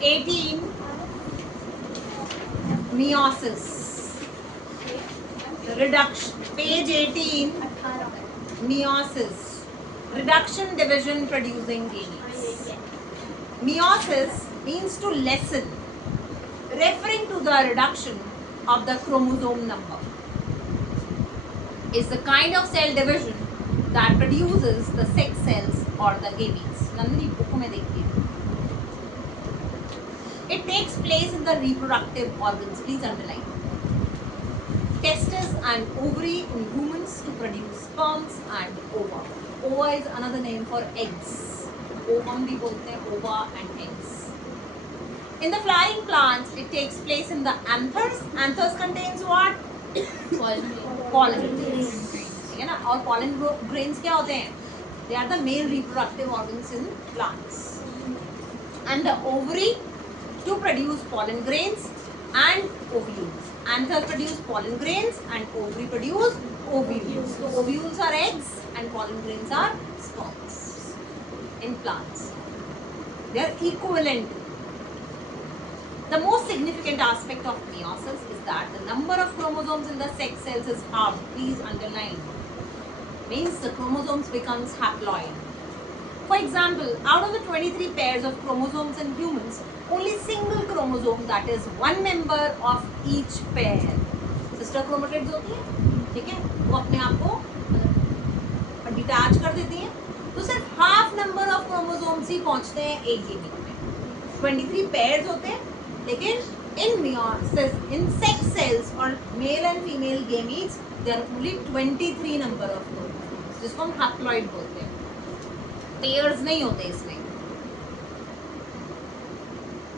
18 meiosis. Reduction. Page 18 meiosis. Reduction, division, producing gametes. Meiosis means to lessen, referring to the reduction of the chromosome number. Is the kind of cell division that produces the sex cells or the gametes. Nandini book में देखिए. It takes place in the reproductive organs. Please underline. Testes and ovary in humans to produce sperms and ova. Ova is another name for eggs. Ovum भी बोलते हैं, ova and eggs. In the flowering plants, it takes place in the anthers. Anthers contains what? Pollen grains. ठीक है ना? और pollen grains क्या होते हैं? They are the male reproductive organs in plants. And the ovary to produce pollen grains and ovules. Anthers produce pollen grains and ovary produce ovules. So ovules are eggs and pollen grains are sperms in plants. They are equivalent. The most significant aspect of meiosis is that the number of chromosomes in the sex cells is halved. Please underline. Means the chromosomes becomes haploid. For example, out of the 23 pairs of chromosomes in humans, only single chromosome, that is one member of each pair, sister chromatids होती है, ठीक है, वो अपने आप को detach कर देती हैं, तो सिर्फ हाफ नंबर ऑफ क्रोमोसोम्स ही पहुंचते हैं एक गेमीट में. 23 पेयर्स होते हैं, लेकिन इन meiosis, in sex cells और male and female gametes, there are only 23 number of chromosomes, जिसको हम हैप्लॉइड बोलते हैं. पेयर्स नहीं होते इसमें.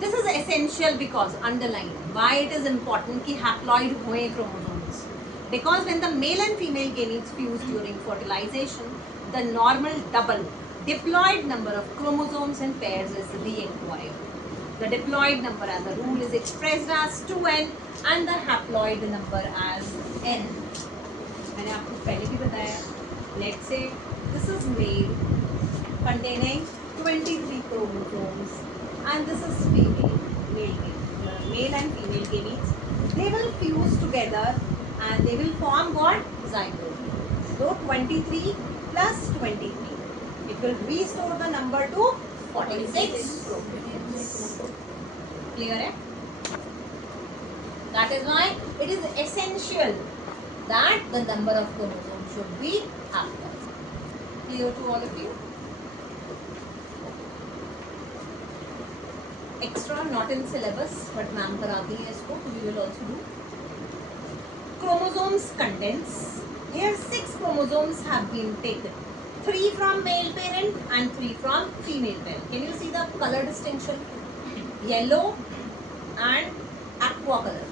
This is essential because, underline, why it is important कि haploid होए chromosomes. Because when the male and female gametes fuse during fertilization, the normal double diploid number of chromosomes in pairs is reacquired. The diploid number as a rule is expressed as 2n and the haploid number as n. मैंने आपको पहले भी बताया. Let's say this is male containing 23 chromosomes. And this is female, male and female gametes. They will fuse together and they will form what? Zygote. So 23 plus 23. It will restore the number to 46 chromosomes. Clear है? That is why it is essential that the number of chromosomes should be haploid. Clear to all of you? Extra, not in syllabus, but ma'am कराती है इसको, we will also do. Chromosomes contents. Here 6 chromosomes have been taken. 3 from male parent and 3 from female parent. Can you see the color distinction? Yellow and aqua color.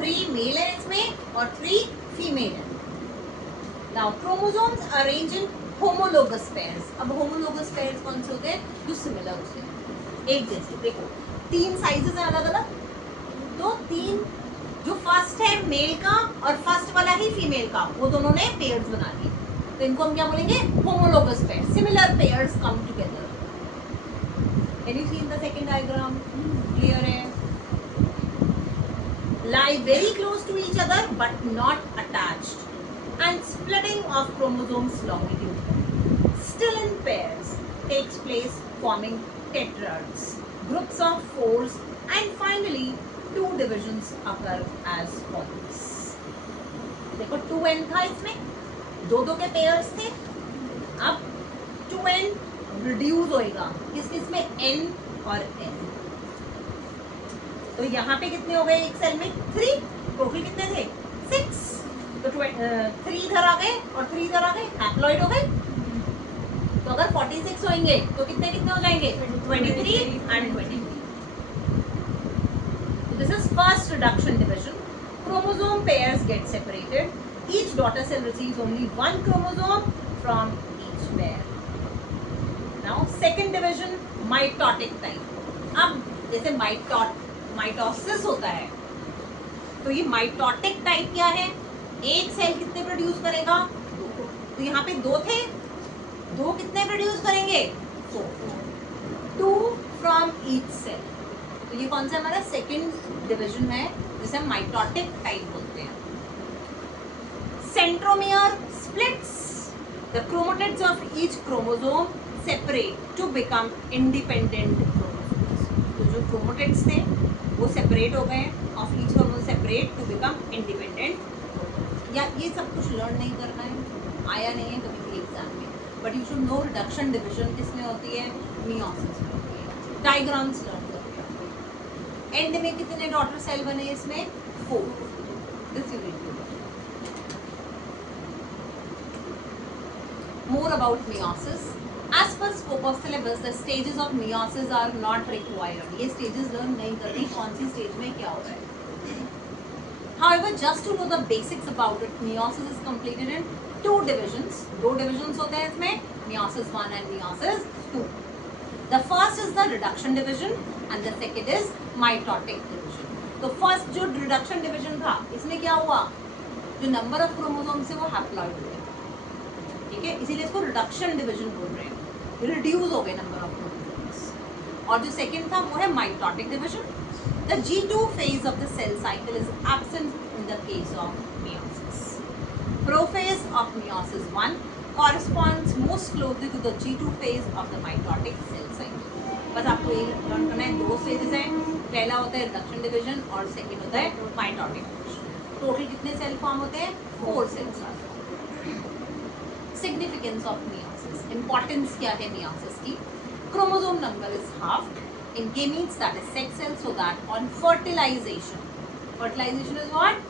3 male है इसमें और 3 female है. Now chromosomes are arranged in homologous pairs. अब homologous pairs कौन से होते हैं? जो सिमिलर होते हैं, एक जैसे. देखो 3 साइजेस हैं अलग अलग, तो 3 जो फर्स्ट है मेल का और फर्स्ट वाला ही फीमेल का, वो दोनों ने पेयर्स बना लिए, तो इनको हम क्या बोलेंगे? Homologous pair. Similar pairs come together. Can you see in the second diagram? Clear है? lie very close to each other but not attached, and splitting of chromosomes longitudinally. Still in pairs takes place, forming tetrads, groups of 4s, and finally 2 divisions occur as follows. देखो 2n था इसमें, दो के pairs थे. अब 2n reduce होएगा किस किस में? n और n. तो यहाँ पे कितने हो गए एक सेल में? 3. टोटल कितने थे? 6. तो 3 इधर आ गए और 3 इधर आ गए, हैप्लॉइड हो गए. तो अगर 46 होंगे तो कितने कितने हो जाएंगे? 23 and 23. This is first reduction division. Chromosome pairs get separated. Each daughter cell receives only 1 chromosome from each pair. Now second division, mitotic type. अब जैसे माइटोसिस होता है, तो ये माइटोटिक टाइप क्या है? एक सेल कितने प्रोड्यूस करेगा? 2. तो यहाँ पे 2 थे, 2 कितने प्रोड्यूस करेंगे? 4. 2 फ्रॉम ईच सेल। तो ये कौन सा हमारा सेकेंड डिविजन है जिसे हम माइटोटिक टाइप बोलते हैं। Centromere splits the chromatids of each chromosome separate to become independent chromosomes. तो जो क्रोमोटिड्स थे वो सेपरेट हो गए, of each chromosome separate to become independent. या ये सब कुछ लर्न नहीं करना है, आया नहीं है कभी भी एग्जाम में, but you should know reduction division किसमें होती है, मियोसिस में होती है। डायग्राम्स लर्न करते हैं। एंड में कितने डॉटर सेल बने इसमें, 4। This you need to know. More about meiosis. As per scope of syllabus, the stages of meiosis are not required. ये stages learn नहीं करनी कौन सी stage में क्या हो रहा है। However, just to know the basics about it, meiosis is completed in 2 divisions. 2 divisions होते हैं इसमें, meiosis 1 and meiosis 2. The first is the reduction division and the second is mitotic division. तो first जो reduction division था, इसमें क्या हुआ, जो number of chromosomes है वो haploid हुए, ठीक है, इसीलिए इसको रिडक्शन डिवीजन बोल रहे हैं, रिड्यूस हो गए नंबर ऑफ क्रोमोसोम्स। और जो सेकंड था वो है mitotic division. The G2 phase of the cell cycle is absent in the case of meiosis. Prophase of meiosis 1 corresponds most closely to the G2 phase of the mitotic cell cycle. बस आपको ये learn करना है, 2 stages हैं, पहला होता है reduction division और सेकंड होता है माइटोटिक डिवीजन। टोटल कितने सेल फॉर्म होते हैं, 4 sales. Significance of meiosis. Importance क्या है meiosis की? Chromosome number is halved in gametes, that is sex cells, so that on fertilization is what?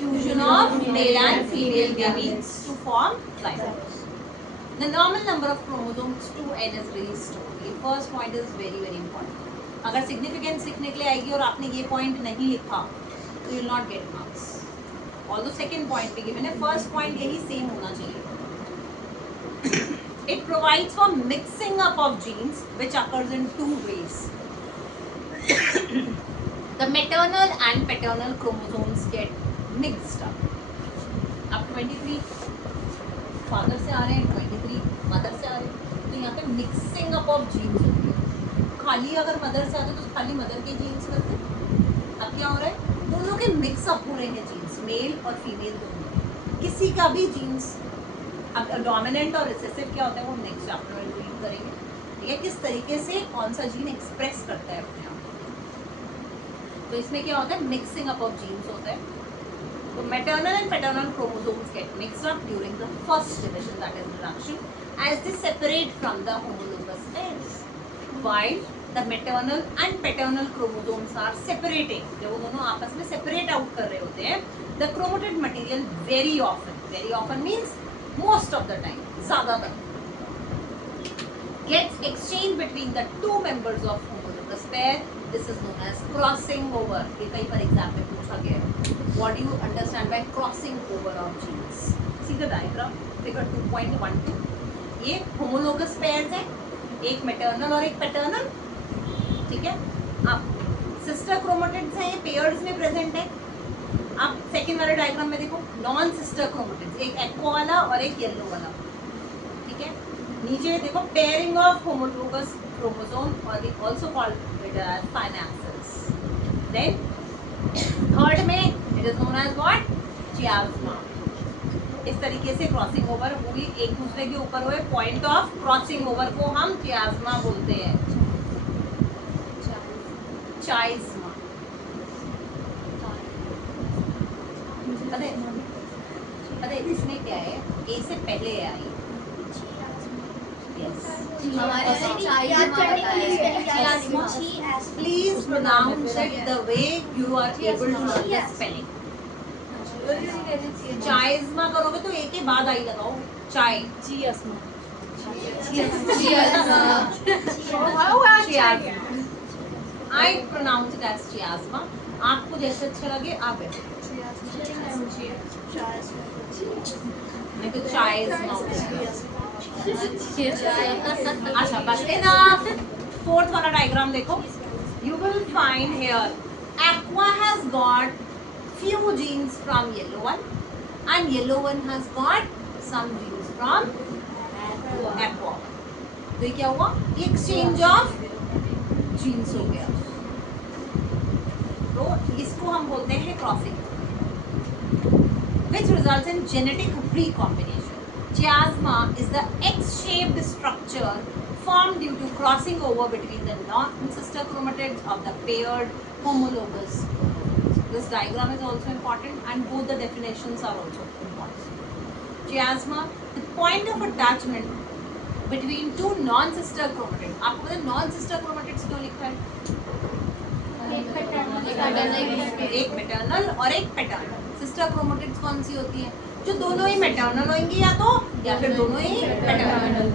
Fusion of male and female gametes to form zygote. The normal number of chromosomes to n is really stored. ये first point is very very important. अगर significance लिखने के लिए आएगी और आपने ये point नहीं लिखा तो you will not get marks. Although second point भी given है, first point यही same होना चाहिए। It provides for mixing up of genes which occurs in 2 ways. The maternal and paternal chromosomes get mixed up. अब 23 father से आ रहे हैं, 23 mother से आ रहे हैं, तो यहाँ पे मिक्सिंग अप ऑफ जीन्स होती है। खाली अगर मदर से आते तो खाली मदर के जीन्स करते, अब क्या हो रहा है, दोनों के मिक्सअप हो रहे हैं जीन्स, मेल और फीमेल दोनों, किसी का भी जीन्स। अब डोमिनेंट और रिसेसिव क्या होता है वो नेक्स्ट चैप्टर में रीड करेंगे, ठीक है, किस तरीके से कौन सा जीन एक्सप्रेस करता है अपने आप। तो इसमें क्या होता है, मिक्सिंग अप ऑफ जीन्स होता है। तो maternal and paternal chromosomes get mixed up during the first division, that is reduction, as they separate from the homologous pairs, while the maternal and paternal chromosomes are separating. जब वो दोनों आपस में separate out कर रहे होते हैं, the chromatid material very often means most of the time, ज़्यादातर, gets exchanged between the 2 members of homologous pair. This is known as crossing over. ये कई बार एग्जाम में पूछा गया है। What do you understand by crossing over of genes? See the diagram, figure 2.12. ये homologous pairs हैं, एक maternal और एक paternal, ठीक है। अब sister chromatids हैं, ये pairs में present है। आप सेकेंड वाले डायग्राम में देखो, नॉन सिस्टर क्रोमेटिड्स, एक एक्वा वाला और एक येलो वाला, ठीक है। नीचे देखो पेयरिंग ऑफ होमोलोगस क्रोमोसोम और we also called it as synapsis. Then third में it is known as what, chiasma. इस तरीके से क्रॉसिंग ओवर वो भी एक दूसरे के ऊपर हुए, पॉइंट ऑफ क्रॉसिंग ओवर को हम चियास्मा बोलते हैं, चाइस्मा। पता है इसमें क्या है, ए से पहले है I, please pronounce it the way you are able to learn the spelling. Chiasma करोगे तो ए के बाद आई लगाओ, चाय, chiasma, I pronounce it as chiasma. आपको जैसे अच्छा लगे आप ऐसे, नहीं तो चाइस्मा। अच्छा बस इनफ। फोर्थ वाला डायग्राम देखो, you will find here aqua has got few genes from yellow one and yellow one has got some genes from aqua. तो ये क्या हुआ, एक्सचेंज ऑफ जीन्स हो गया, तो इसको हम बोलते हैं crossing, which results in genetic recombination. Chiasma is the X-shaped structure formed due to crossing over between the non-sister chromatids of the paired homologous chromosomes. This diagram is also important and both the definitions are also important. Chiasma, the point of attachment between two non-sister chromatids. आपको पता है non-sister chromatids क्यों लिखा है? एक maternal और एक paternal. Sister chromatids कौन सी होती है? जो दोनों ही मैटरनल होंगी या फिर दोनों ही paternal.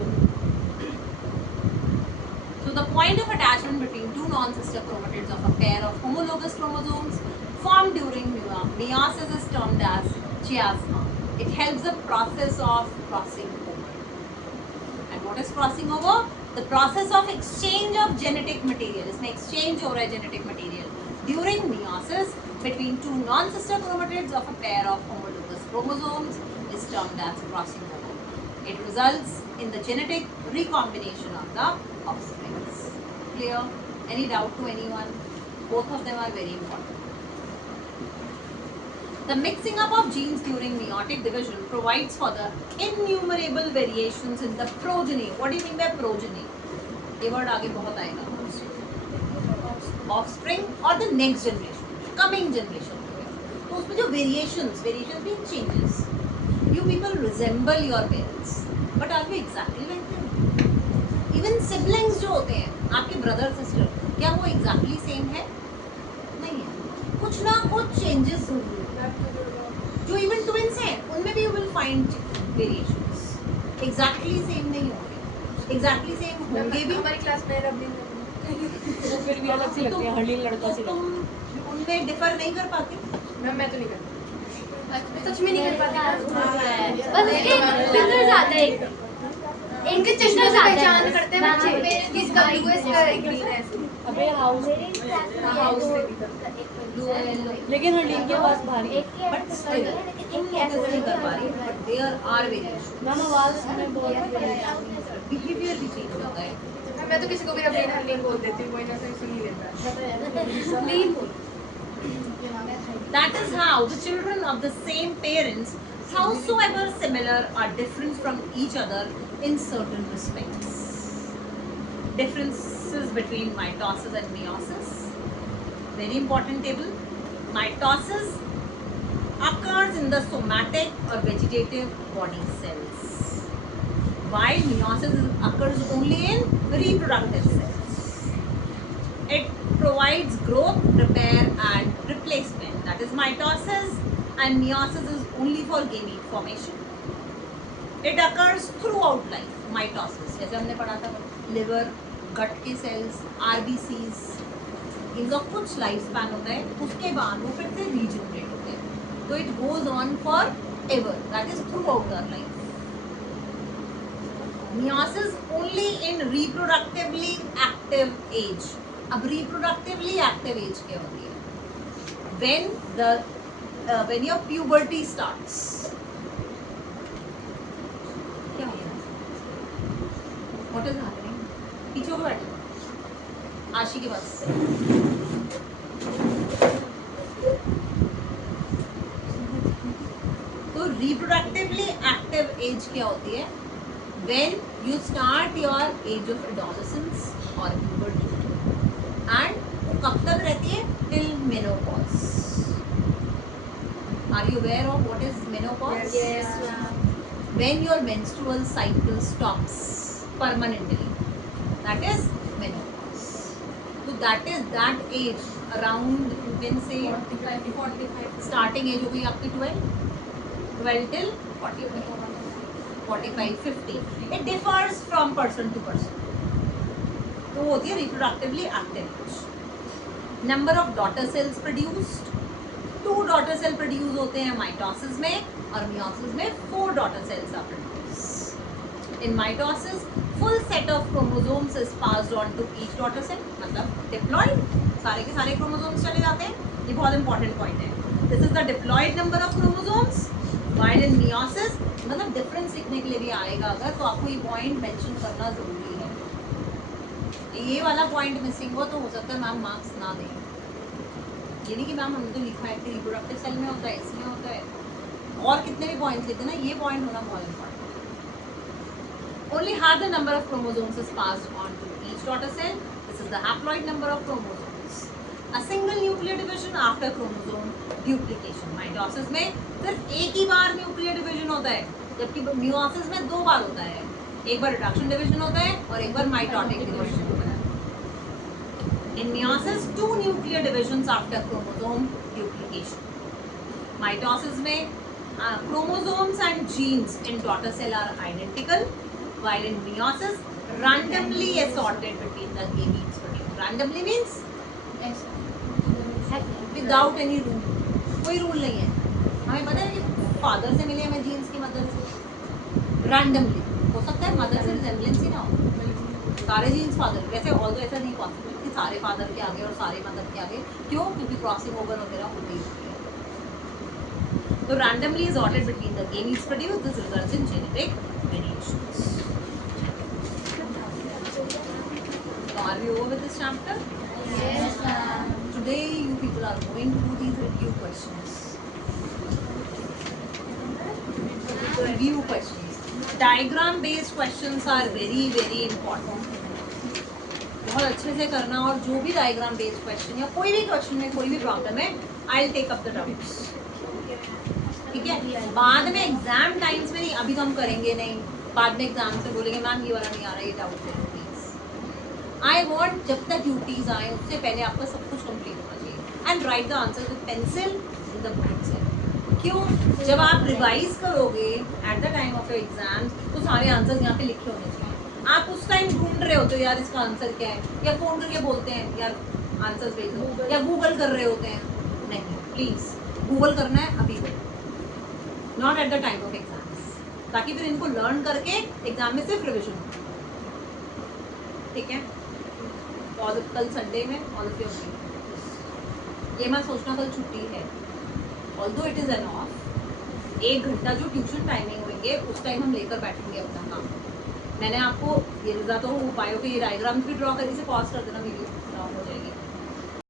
So the point of attachment between two non-sister chromatids of a pair of homologous chromosomes formed during meiosis is termed as chiasma. It helps the process of crossing over. And what is crossing over? The process of exchange of genetic material. इसमें exchange हो रहा है genetic material during meiosis between two non-sister chromatids of a pair of homologous chromosomes is termed as crossing over. It results in the genetic recombination of the offsprings. Clear? Any doubt to anyone? Both of them are very important. The mixing up of genes during meiotic division provides for the innumerable variations in the progeny. What do you mean by progeny? ये word आगे बहुत आएगा. Offspring or the next generation, coming generation. तो उसमें जो variations mean changes. You people resemble your parents, but are we exactly like them? Even siblings जो होते हैं, आपके brother sister, क्या वो exactly same है? नहीं है. कुछ ना कुछ changes जरूर है. जो even twins हैं, उनमें भी you will find variations. Exactly same नहीं होंगे. Exactly same होंगे भी. हमारी क्लास में रबी वो फिर भी अलग से लगते हैं, हर्लीन लड़का से। तुम उनमें डिफर नहीं कर पाते? मैं तो नहीं करती, सच में नहीं कर पाती। बस एक फिंगर जाता है, इनके चश्मे से पहचान करते हैं बच्चे किसका ब्लू है इसका ग्रीन है। अबे हाउस लेकिन हर्लीन के पास भारी है। बट स्टिल तुम कैसे नहीं कर पा रही? But there are variation. Ma'am आवाज में बहुत बिहेवियर भी चेंज होता है। मैं तो किसी को भी रबी हर्लीन बोल देती हूँ, कोई ना कोई सुन ही लेता है। That is how the children of the same parents, howsoever similar, are different from each other in certain respects. Differences between mitosis and meiosis. Very important table. Mitosis occurs in the somatic or vegetative body cells, while meiosis occurs only in reproductive cells. It provides growth, repair and replacement. That is mitosis, and meiosis is only for gamete formation. It occurs throughout life. Mitosis जैसे हमने पढ़ा था, liver, gut के cells, RBCs, इनका कुछ life span होता है, उसके बाद वो फिर से रीजनरेट होते हैं, तो it goes on forever, that is throughout our life. Meiosis only in reproductively active age. अब reproductively active age क्या होती है? When your puberty starts. क्या होता है? What is happening? पीछे को बैठो. आशी के पास. तो reproductively active age क्या होती है? When you start your age of adolescence or puberty, and कब तक रहती है? Till menopause. Are you aware of what is menopause? Yes. When your menstrual cycle stops permanently, that is menopause. So that is that age around, you can say 45. Starting age हो गई आपकी 12 till 45. 45, 50. It differs from person to person. तो होती है reproductively active age. Number of daughter cells produced. 2 daughter cell produce होते हैं mitosis में, और meiosis में 4 daughter cells are produced. In mitosis, full set of chromosomes is passed on to each daughter cell. मतलब diploid, सारे के सारे chromosomes चले जाते हैं. ये बहुत important point है. This is the diploid number of chromosomes. While in meiosis, मतलब डिफरेंस लिखने के लिए भी आएगा अगर, तो आपको ये पॉइंट मेंशन करना जरूरी है। ये वाला पॉइंट मिसिंग हो तो हो सकता है मैम मार्क्स ना दें। ये नहीं कि मैम हमने तो लिखा है कि रिप्रोडक्टिव सेल में होता है, इसमें होता है, और कितने भी पॉइंट्स लिख देना, ये पॉइंट होना बहुत important. Only half the number of chromosomes is passed on to each daughter cell. This is the haploid number of chromosomes. A single nuclear division after chromosome duplication. Mitosis में सिर्फ एक ही बार nuclear division होता है, जबकि meiosis में 2 बार होता है। एक बार रिडक्शन डिवीजन होता है और एक बार माइटोटिक डिवीजन होता है। In meiosis, 2 nuclear divisions after chromosome duplication. Mitosis में chromosomes and genes in daughter cell are identical. While in meiosis, randomly assorted between the gametes produced. Randomly means without any rule. कोई rule नहीं है। हमें पता है कि father से मिले हमें जीन्स की मदर से, रैंडमली हो सकता है मदर से रिजेम्बलेंस ही ना हो, सारे जीन्स फादर, वैसे ऑल तो ऐसा नहीं पॉसिबल कि सारे फादर के आगे और सारे मदर के आगे, क्यों? क्योंकि क्रॉसिंग ओवर वगैरह होती है। तो randomly assorted between the gametes produced, this results in genetic variations. Are we over with this chapter? Yes, ma'am. Today you people are going through these review questions. Review questions. Diagram based questions are very very important. बहुत अच्छे से करना, और जो भी diagram based question या कोई भी क्वेश्चन में कोई भी प्रॉब्लम है, I take up the doubts. ठीक है, बाद में एग्जाम टाइम्स में नहीं, अभी तो हम करेंगे नहीं, बाद में एग्जाम से बोलेंगे मैम ये वाला नहीं आ रहा, ये डाउट है प्लीज। आई वॉन्ट जब तक यूटीज आए उससे पहले आपका सब कुछ कंप्लीट होना चाहिए। And right the answer with pencil in the pencil. क्यों? जब आप रिवाइज करोगे at the time of your exams, तो सारे आंसर्स यहाँ पे लिखे होने चाहिए। आप उस टाइम ढूंढ रहे होते हो यार इसका आंसर क्या है, या फोन करके बोलते हैं यार आंसर्स भेज दो, या गूगल कर रहे होते हैं, नहीं प्लीज गूगल करना है अभी, not at the time of exams, ताकि फिर इनको लर्न करके एग्जाम में सिर्फ रिविजन हो। ठीक है, और कल संडे में ऑल ऑफ यू, ये मत सोचना कल छुट्टी है, although it is an of, 1 घंटा जो ट्यूशन टाइमिंग होंगे उस टाइम हम लेकर बैठेंगे अपना काम। मैंने आपको ये बताता हूँ उपायों के ये डायग्राम्स भी ड्रॉ करके से पॉज कर देना, वीडियो हो जाएगा।